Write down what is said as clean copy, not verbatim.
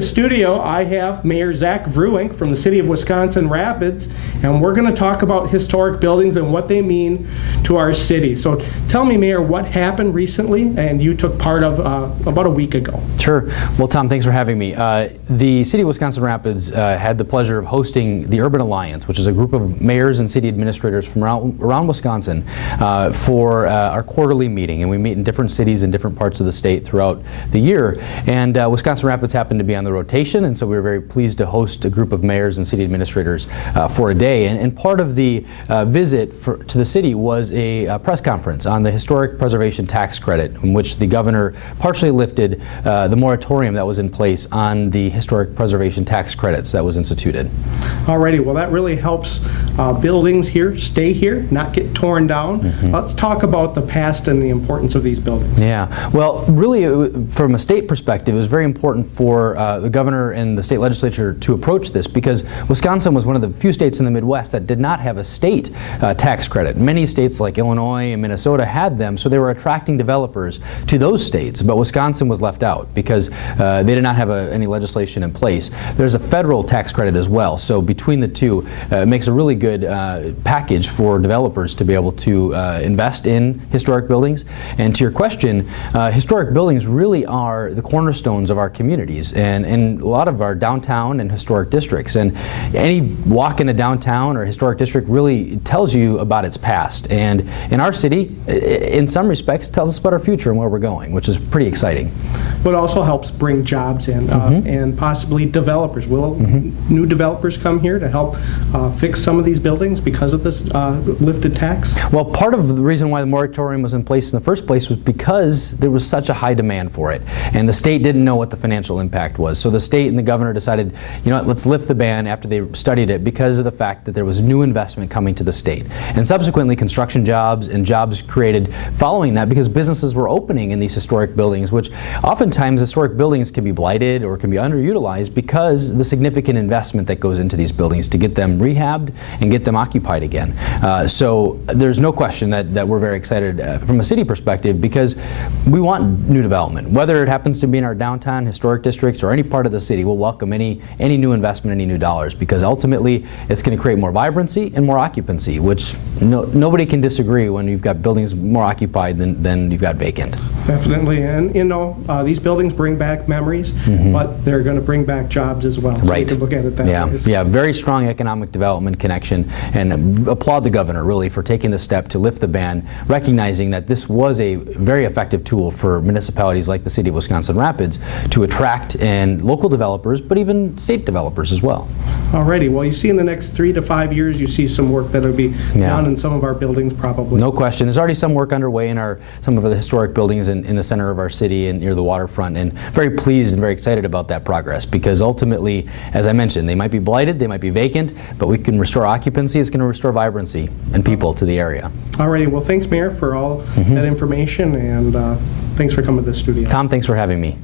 the studio, I have Mayor Zach Vruwink from the city of Wisconsin Rapids, and we're going to talk about historic buildings and what they mean to our city. So tell me, Mayor, what happened recently and you took part of about a week ago? Sure. Well, Tom, thanks for having me. The city of Wisconsin Rapids had the pleasure of hosting the Urban Alliance, which is a group of mayors and city administrators from around Wisconsin for our quarterly meeting. And we meet in different cities in different parts of the state throughout the year. And Wisconsin Rapids happened to be on the rotation, and so we were very pleased to host a group of mayors and city administrators for a day. And part of the visit to the city was a press conference on the historic preservation tax credit, in which the governor partially lifted the moratorium that was in place on the historic preservation tax credits that was instituted. Alrighty, well that really helps buildings here stay here, not get torn down. Mm-hmm. Let's talk about the past and the importance of these buildings. Yeah, well, really, from a state perspective, it was very important for the governor and the state legislature to approach this, because Wisconsin was one of the few states in the Midwest that did not have a state tax credit. Many states like Illinois and Minnesota had them, so they were attracting developers to those states, but Wisconsin was left out because they did not have any legislation in place. There's a federal tax credit as well, so between the two, it makes a really good package for developers to be able to invest in historic buildings. And to your question, historic buildings really are the cornerstones of our communities and a lot of our downtown and historic districts. And any walk in a downtown or historic district really tells you about its past. And in our city, in some respects, tells us about our future and where we're going, which is pretty exciting. But it also helps bring jobs in and possibly developers. Will new developers come here to help fix some of these buildings because of this lifted tax? Well, part of the reason why the moratorium was in place in the first place was because there was such a high demand for it. And the state didn't know what the financial impact was. So the state and the governor decided, you know what, let's lift the ban after they studied it because of the fact that there was new investment coming to the state. And subsequently, construction jobs and jobs created following that because businesses were opening in these historic buildings, which oftentimes historic buildings can be blighted or can be underutilized because the significant investment that goes into these buildings to get them rehabbed and get them occupied again. So there's no question that we're very excited from a city perspective because we want new development. Whether it happens to be in our downtown historic districts or any part of the city, we'll welcome any new investment, any new dollars, because ultimately it's going to create more vibrancy and more occupancy, which nobody can disagree when you've got buildings more occupied than you've got vacant. Definitely, and you know, these buildings bring back memories, but they're going to bring back jobs as well. So right. you can look at it that way. Yeah, very strong economic development connection, and applaud the governor really for taking the step to lift the ban, recognizing that this was a very effective tool for municipalities like the city of Wisconsin Rapids to attract and local developers, but even state developers as well. Alrighty, well you see in the next 3 to 5 years you see some work that'll be done in some of our buildings probably. No question. There's already some work underway in some of the historic buildings in the center of our city and near the waterfront, and very pleased and very excited about that progress because ultimately, as I mentioned, they might be blighted, they might be vacant, but we can restore occupancy. It's going to restore vibrancy and people to the area. Alrighty, well thanks Mayor for all that information, and thanks for coming to the studio. Tom, thanks for having me.